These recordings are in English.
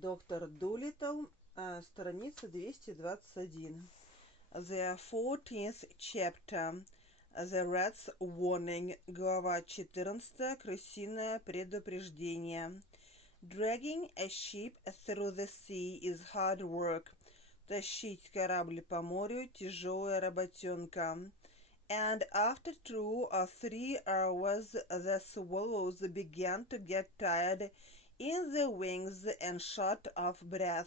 Доктор Дулиттл, страница 221. The 14th chapter. The Rat's Warning. Глава 14. Крысиное предупреждение. Dragging a ship through the sea is hard work. Тащить корабль по морю – тяжелая работенка. And after 2 or 3 hours, the swallows began to get tired in the wings and short of breath.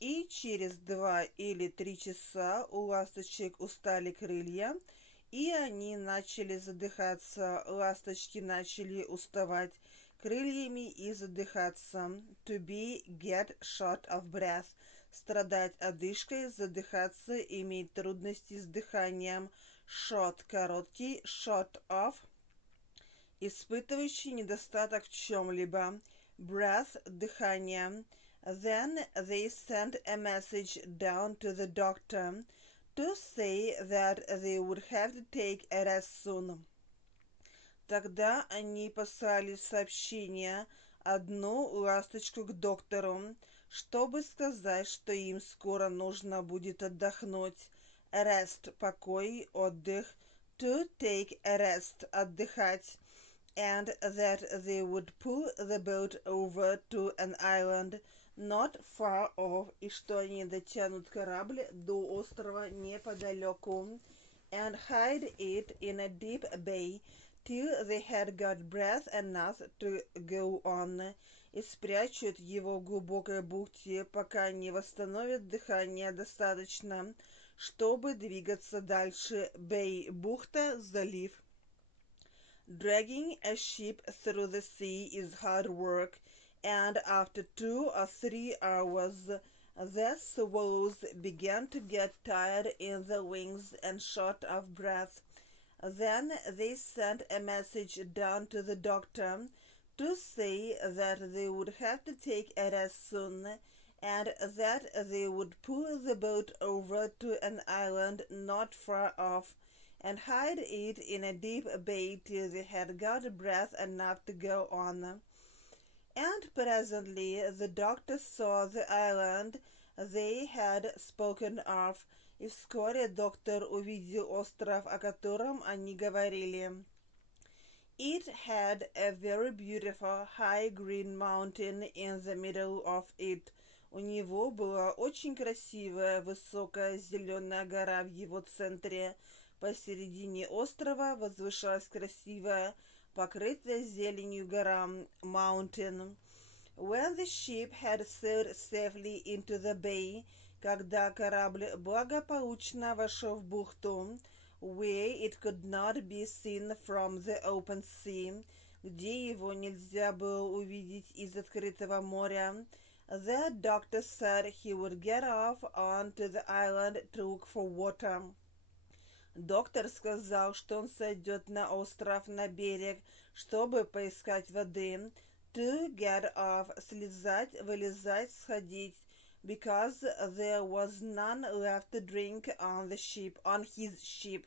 И через 2 или 3 часа у ласточек устали крылья, и они начали задыхаться. Ласточки начали уставать крыльями и задыхаться. To be get short of breath. Страдать одышкой, задыхаться, иметь трудности с дыханием. Short – короткий, short of – испытывающий недостаток в чем-либо. Breath – дыхание. Then they sent a message down to the doctor to say that they would have to take a rest soon. Тогда они послали сообщение одну ласточку к доктору, чтобы сказать, что им скоро нужно будет отдохнуть. Rest – покой, отдых. To take a rest – отдыхать. And that they would pull the boat over to an island not far off, и что они дотянут корабль до острова неподалеку. And hide it in a deep bay till they had got breath enough to go on, и спрячут его в глубокой бухте, пока не восстановят дыхание достаточно, чтобы двигаться дальше. Bay – бухта, залив. Dragging a ship through the sea is hard work, and after 2 or 3 hours, the swallows began to get tired in the wings and short of breath. Then they sent a message down to the doctor to say that they would have to take a rest soon, and that they would pull the boat over to an island not far off, and hide it in a deep bay till they had got breath enough to go on. And presently the doctor saw the island they had spoken of, и вскоре доктор увидел остров, о котором они говорили. It had a very beautiful high green mountain in the middle of it. У него была очень красивая высокая зеленая гора в его центре. Посередине острова возвышалась красивая, покрытая зеленью гора, mountain. When the ship had sailed safely into the bay, когда корабль благополучно вошел в бухту, where it could not be seen from the open sea, где его нельзя было увидеть из открытого моря, the doctor said he would get off onto the island to look for water. Доктор сказал, что он сойдет на остров, на берег, чтобы поискать воды. To get off – слезать, вылезать, сходить. Because there was none left to drink on his ship.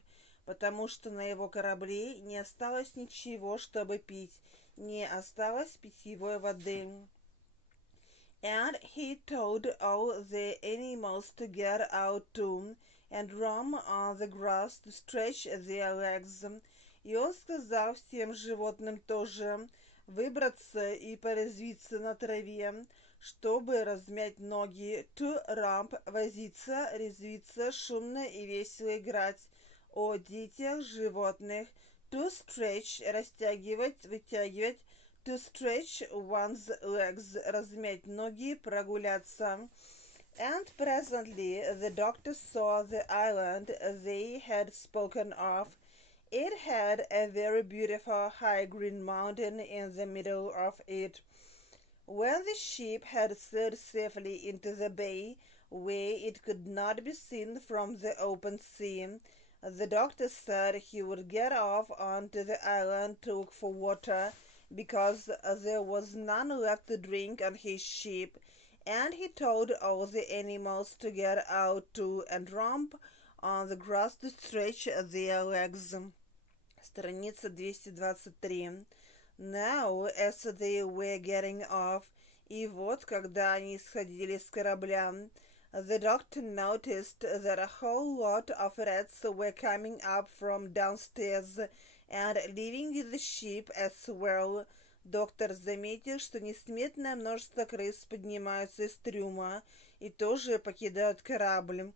Потому что на его корабле не осталось ничего, чтобы пить. Не осталось питьевой воды. And he told all the animals to get out too, and run on the grass to stretch their legs. И он сказал всем животным тоже выбраться и порезвиться на траве, чтобы размять ноги. To ramp – возиться, резвиться, шумно и весело играть. О детях животных. To stretch – растягивать, вытягивать. To stretch one's legs – размять ноги, прогуляться. And presently the doctor saw the island they had spoken of. It had a very beautiful high green mountain in the middle of it. When the ship had sailed safely into the bay, where it could not be seen from the open sea, the doctor said he would get off onto the island to look for water, because there was none left to drink on his ship. And he told all the animals to get out too and romp on the grass to stretch their legs. Страница 223. Now, as they were getting off, И вот, когда они сходили с корабля, the doctor noticed that a whole lot of rats were coming up from downstairs and leaving the ship as well. Доктор заметил, что несметное множество крыс поднимаются из трюма и тоже покидают корабль.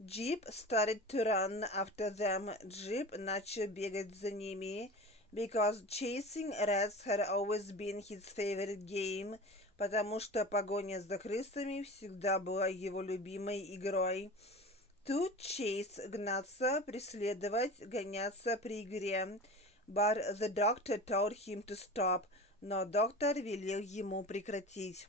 Jeep started to run after them. Jeep начал бегать за ними, because chasing rats had always been his favorite game, потому что погоня за крысами всегда была его любимой игрой. To chase — гнаться, преследовать, гоняться при игре. But the doctor told him to stop, но доктор велел ему прекратить.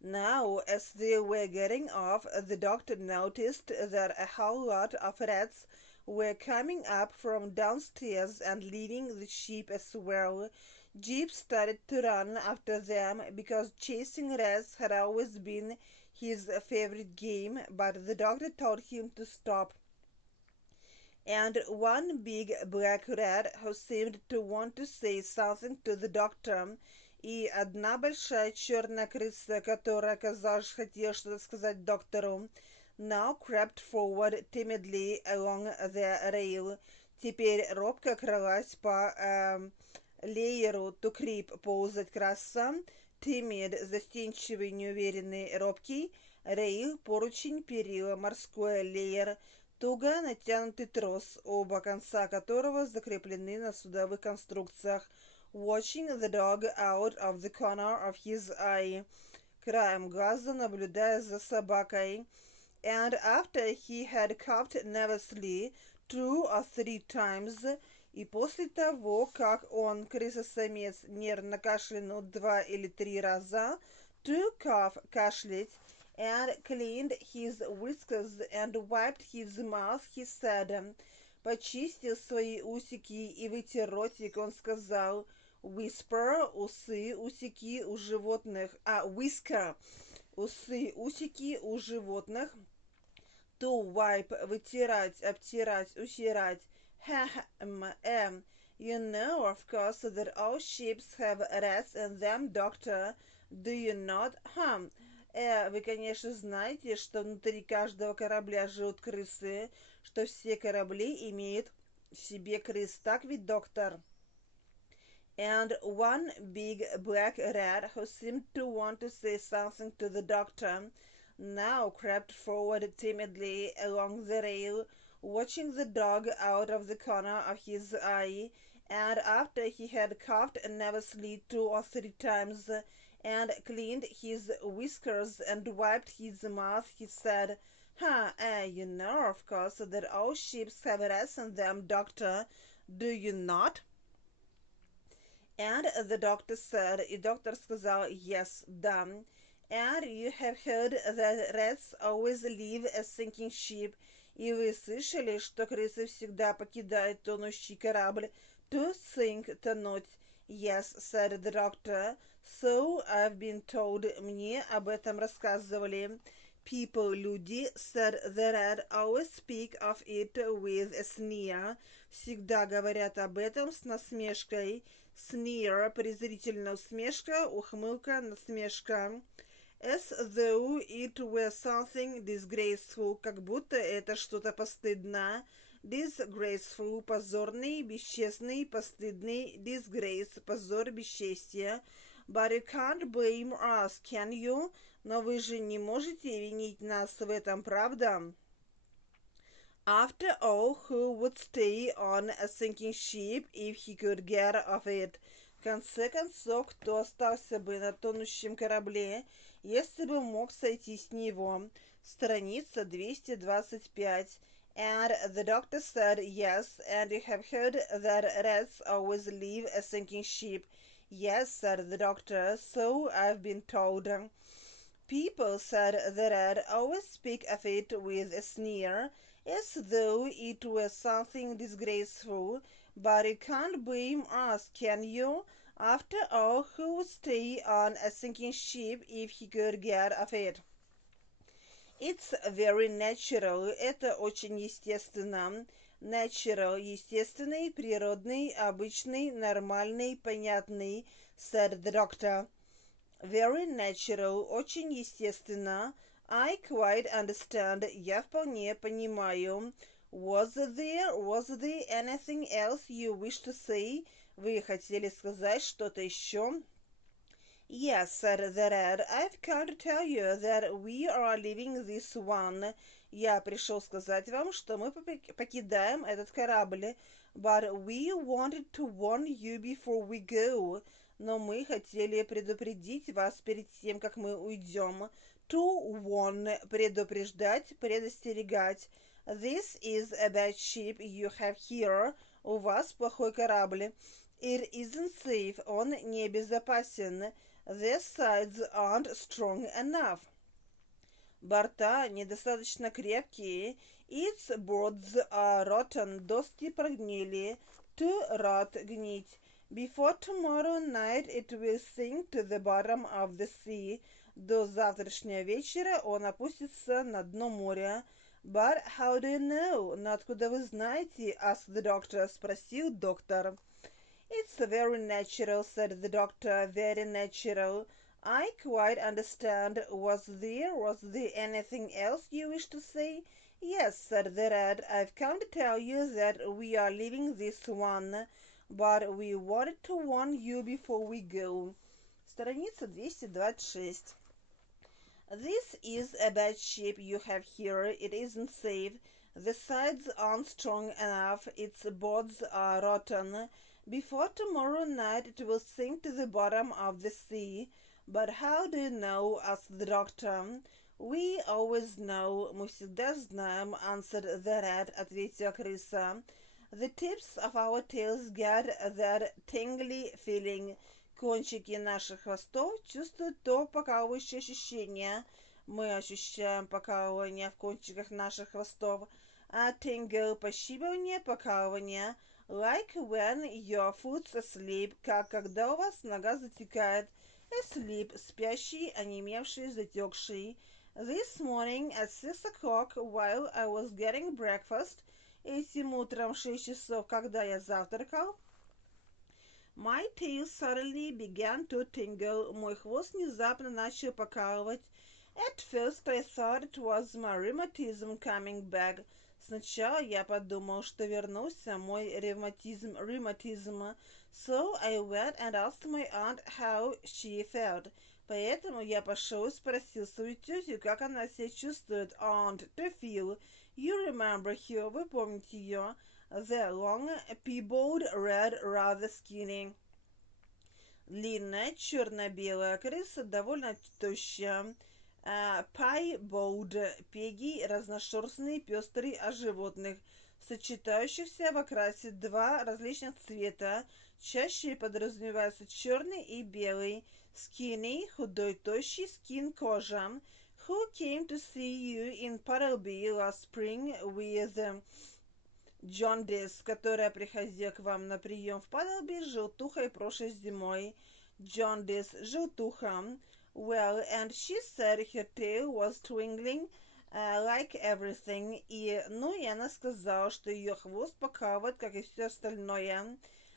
Now, as they were getting off, the doctor noticed that a whole lot of rats were coming up from downstairs and leaving the ship as well. Jeep started to run after them because chasing rats had always been his favorite game, but the doctor told him to stop. And one big black rat who seemed to want to say something to the doctor, и одна большая черная крыса, которая, казалось, хотела что-то сказать доктору, now crept forward timidly along the rail. Теперь робко кралась по лееру, to creep, ползать, краса, timid, застенчивый, неуверенный, робкий, rail, поручень, перила, морское, леер, туго натянутый трос, оба конца которого закреплены на судовых конструкциях, watching the dog out of the corner of his eye, краем глаза наблюдая за собакой. And after he had coughed nervously 2 or 3 times, и после того, как он, крыса-самец, нервно кашлянул 2 или 3 раза, to cough, кашлять, and cleaned his whiskers and wiped his mouth, he said, почистил свои усики и вытер ротик, он сказал, whisper, усы, усики у животных, whisker, усы, усики у животных, to wipe, вытирать, обтирать, утирать, you know, of course, that all ships have rats in them, doctor, do you not? Вы, конечно, знаете, что внутри каждого корабля живут крысы, что все корабли имеют в себе крыс, так ведь, доктор? And one big black rat who seemed to want to say something to the doctor now crept forward timidly along the rail, watching the dog out of the corner of his eye, and after he had coughed nervously 2 or 3 times and cleaned his whiskers and wiped his mouth, he said, you know, of course, that all ships have rats in them, doctor, do you not? And the doctor said, и доктор сказал, yes, да. And you have heard that rats always leave a sinking ship, и вы слышали, что крысы всегда покидают тонущий корабль, to sink, тонуть. Yes, said the doctor, so I've been told, мне об этом рассказывали. People, люди, said the rat, always speak of it with a sneer, всегда говорят об этом с насмешкой. Sneer, презрительная усмешка, ухмылка, насмешка. As though it were something disgraceful, как будто это что-то постыдное. Disgraceful, позорный, бесчестный, постыдный. Disgrace, позор, бесчестие. But you can't blame us, can you? Но вы же не можете винить нас в этом, правда? After all, who would stay on a sinking ship if he could get off it? В конце концов, кто остался бы на тонущем корабле, если бы мог сойти с него? Страница 225. And the doctor said, yes, and you have heard that rats always leave a sinking ship. Yes, said the doctor, so I've been told. People, said the rat, always speak of it with a sneer, as though it were something disgraceful, but you can't blame us, can you? After all, who would stay on a sinking ship if he could get off it? It's very natural, это очень естественно. Natural, естественный, природный, обычный, нормальный, понятный, said the doctor. Very natural, очень естественно. I quite understand, я вполне понимаю. Was there anything else you wish to say? Вы хотели сказать что-то еще? Yes, said the rat. I've come to tell you that we are leaving this one. Я пришел сказать вам, что мы покидаем этот корабль. But we wanted to warn you before we go. Но мы хотели предупредить вас перед тем, как мы уйдем. To warn, предупреждать, предостерегать. This is a bad ship you have here. У вас плохой корабль. It isn't safe, он небезопасен. The sides aren't strong enough. Борта недостаточно крепкие. Its boards are rotten. Доски прогнили. To rot, гнить. Before tomorrow night it will sink to the bottom of the sea. До завтрашнего вечера он опустится на дно моря. But how do you know? Но откуда вы знаете? Asked the doctor. Спросил доктор. It's very natural, said the doctor. Very natural. I quite understand. Was there anything else you wish to say? Yes, said the rat. I've come to tell you that we are leaving this one. But we wanted to warn you before we go. Страница 226. This is a bad ship you have here. It isn't safe. The sides aren't strong enough. Its boards are rotten. Before tomorrow night it will sink to the bottom of the sea. But how do you know? Asked the doctor. We always know. Мы всегда знаем, answered the rat, ответила крыса. The tips of our tails get that tingly feeling. Кончики наших хвостов чувствуют то покалывающее ощущение. Мы ощущаем покалывание в кончиках наших хвостов. A tingle, пощипывание, покалывание. Like when your foot's asleep, как когда у вас нога затекает. Asleep, спящий, онемевший, затекший. This morning at 6 o'clock, while I was getting breakfast, этим утром в 6 часов, когда я завтракал, my tail suddenly began to tingle. Мой хвост внезапно начал покалывать. At first I thought it was my rheumatism coming back. Сначала я подумал, что вернулся мой ревматизм. So I went and asked my aunt how she felt. Поэтому я пошел и спросил свою тетю, как она себя чувствует. Aunt, to feel. You remember her, вы помните ее. The long, piebald, red, rather skinny. Длинная, черно-белая крыса, довольно тощая. Piebald, пегий, разношерстный, пестрый, о животных, сочетающихся в окрасе два различных цвета, чаще подразумеваются черный и белый. Skinny, худой, тощий, skin, кожа. Who came to see you in Puddleby last spring with jaundice, которая приходила к вам на прием в Puddleby с желтухой прошлой зимой. Jaundice, желтуха. Well, and she said her tail was twinkling like everything. И она сказала, что ее хвост покалывает, как и все остальное.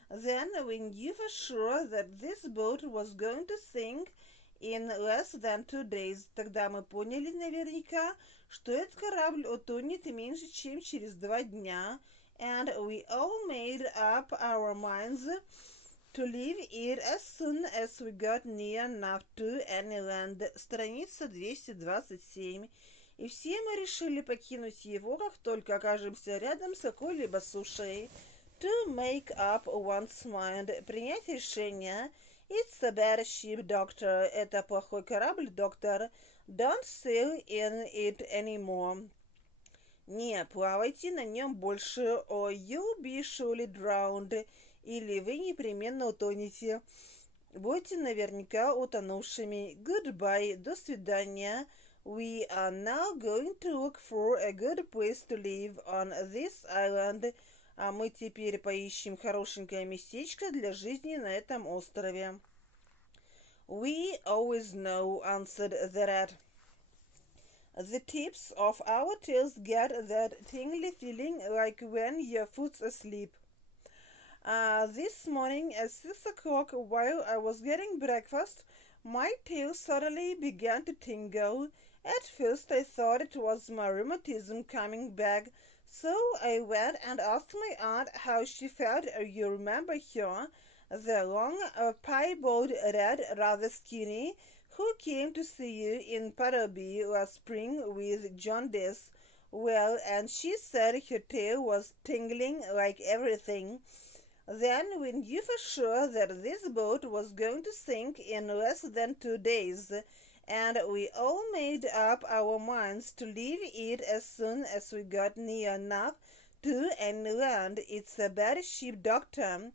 Then, we knew for sure that this boat was going to sink in less than 2 days. Тогда мы поняли наверняка, что этот корабль утонет меньше, чем через 2 дня. And we all made up our minds to leave it as soon as we got near enough to any land. Страница 227. И все мы решили покинуть его, как только окажемся рядом с какой-либо сушей. To make up one's mind. Принять решение. It's a bad ship, doctor. Это плохой корабль, доктор. Don't sail in it anymore. Не плавайте на нем больше. Or you'll be surely drowned. Или вы непременно утонете. Будьте наверняка утонувшими. Goodbye, до свидания. We are now going to look for a good place to live on this island. А мы теперь поищем хорошенькое местечко для жизни на этом острове. We always know, answered the rat. The tips of our tails get that tingly feeling like when your foot's asleep. This morning at 6 o'clock, while I was getting breakfast My tail suddenly began to tingle. At first I thought it was my rheumatism coming back, so I went and asked my aunt how she felt. You remember her? The long, piebald, red, rather skinny, who came to see you in Paraby last spring with jaundice. Well, and she said her tail was tingling like everything. Then we knew for sure that this boat was going to sink in less than 2 days, and we all made up our minds to leave it as soon as we got near enough to any land. It's a bad ship, Doctor.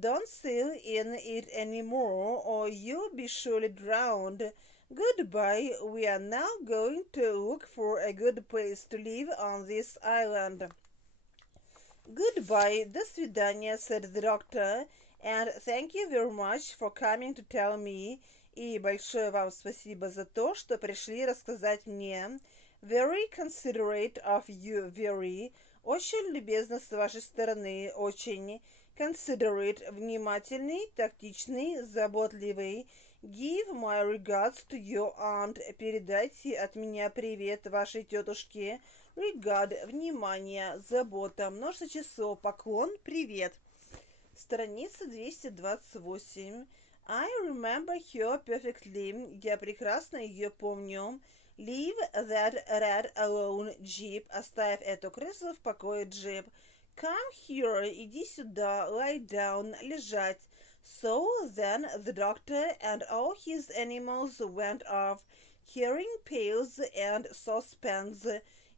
Don't sail in it any more, or you'll be surely drowned. Goodbye. We are now going to look for a good place to live on this island. Goodbye, до свидания, said the doctor, and thank you very much for coming to tell me. И большое вам спасибо за то, что пришли рассказать мне. Very considerate of you, very. Очень любезно с вашей стороны, очень. Considerate, внимательный, тактичный, заботливый. Give my regards to your aunt. Передайте от меня привет вашей тетушке. Regard, внимание, забота, множество часов, поклон, привет. Страница 228. I remember her perfectly. Я прекрасно ее помню. Leave that red alone, Jeep. Оставь эту крысу в покое, Джип. Come here, иди сюда, lie down, лежать. So then the doctor and all his animals went off, carrying pails and saucepans.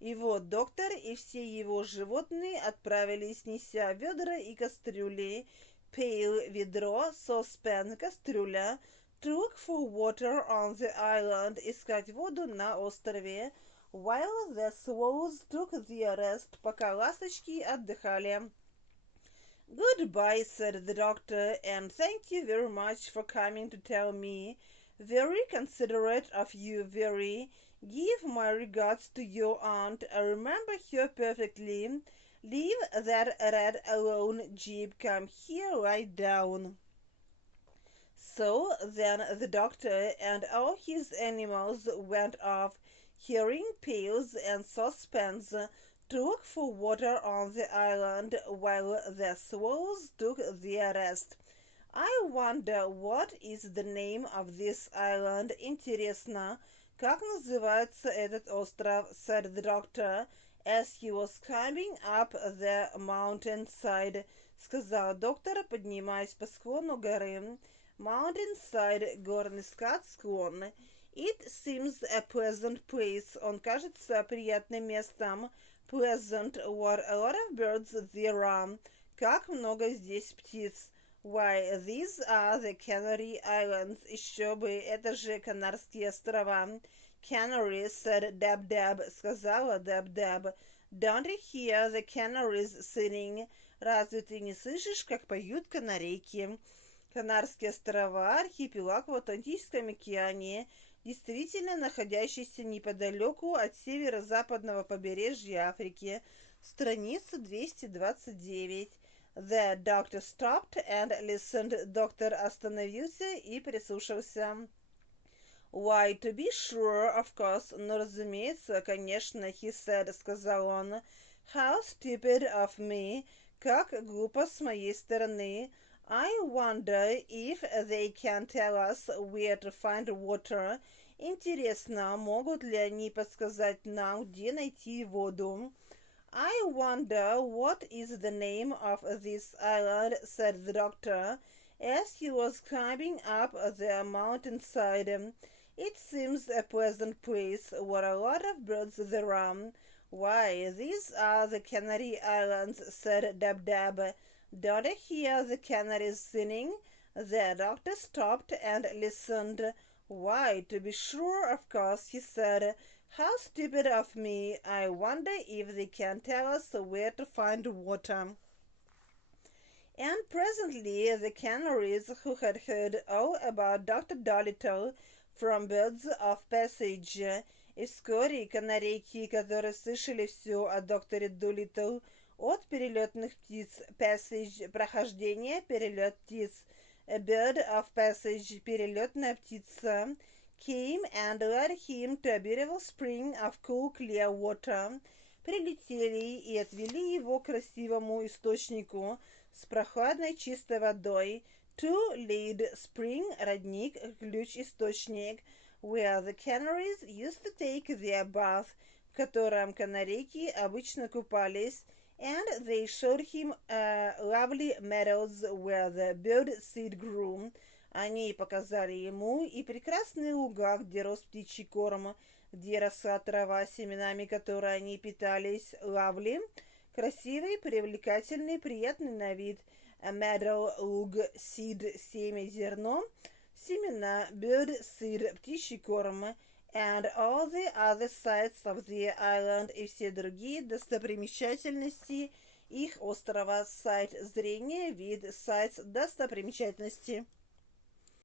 И вот доктор и все его животные отправились, неся ведра и кастрюли. Pail – ведро, saucepan – кастрюля. Took for water on the island – искать воду на острове. While the swallows took their rest – пока ласточки отдыхали. Goodbye, said the doctor, and thank you very much for coming to tell me. Very considerate of you, very. Give my regards to your aunt. I remember her perfectly. Leave that red alone, Jeep. Come here, lie down. So then the doctor and all his animals went off, carrying pails and saucepans, to look for water on the island, while the swallows took their rest. I wonder what is the name of this island. Интересно, как называется этот остров, said the doctor, as he was climbing up the mountainside, сказал доктор, поднимаясь по склону горы. Mountainside, горный скат, склон. It seems a pleasant place. Он кажется приятным местом. Pleasant, what a lot of birds there are. Как много здесь птиц. Why, these are the Canary Islands. Еще бы, это же Канарские острова. Canary, said Dab-Dab, сказала Dab-Dab. Don't you hear the canaries singing? Разве ты не слышишь, как поют канарейки? Канарские острова, архипелаг в Атлантическом океане, действительно находящийся неподалеку от северо-западного побережья Африки. Страница 229. The doctor stopped and listened. Доктор остановился и прислушался. Why, to be sure, of course, ну, разумеется, конечно, he said, сказал он. How stupid of me, как глупо с моей стороны. I wonder if they can tell us where to find water. Интересно, могут ли они подсказать нам, где найти воду? I wonder what is the name of this island, said the doctor, as he was climbing up the mountainside. It seems a pleasant place, what a lot of birds there are. Why, these are the Canary Islands, said Dab-Dab. Don't you hear the canaries singing? The doctor stopped and listened. Why, to be sure, of course, he said. How stupid of me. I wonder if they can tell us where to find water. And presently the canaries, who had heard all about Dr. Dolittle from birds of passage, и вскоре канарейки, которые слышали все о докторе Дулиттл, от перелетных птиц, passage, прохождение, перелет птиц, a bird of passage, перелетная птица, came and led him to a beautiful spring of cool clear water, прилетели и отвели его к красивому источнику с прохладной чистой водой, to lead spring, родник, ключ-источник, where the canaries used to take their bath, в котором канарейки обычно купались, and they showed him lovely meadows where the bird seed grew. Они показали ему и прекрасные луга, где рос птичий корм, где росла трава, семенами которой они питались. Lovely, красивый, привлекательный, приятный на вид. A meadow, луг, seed, семя, зерно, семена, bird seed, птичий корм, and all the other sites of the island, и все другие достопримечательности их острова. Сайт, зрение, вид, sites, достопримечательности.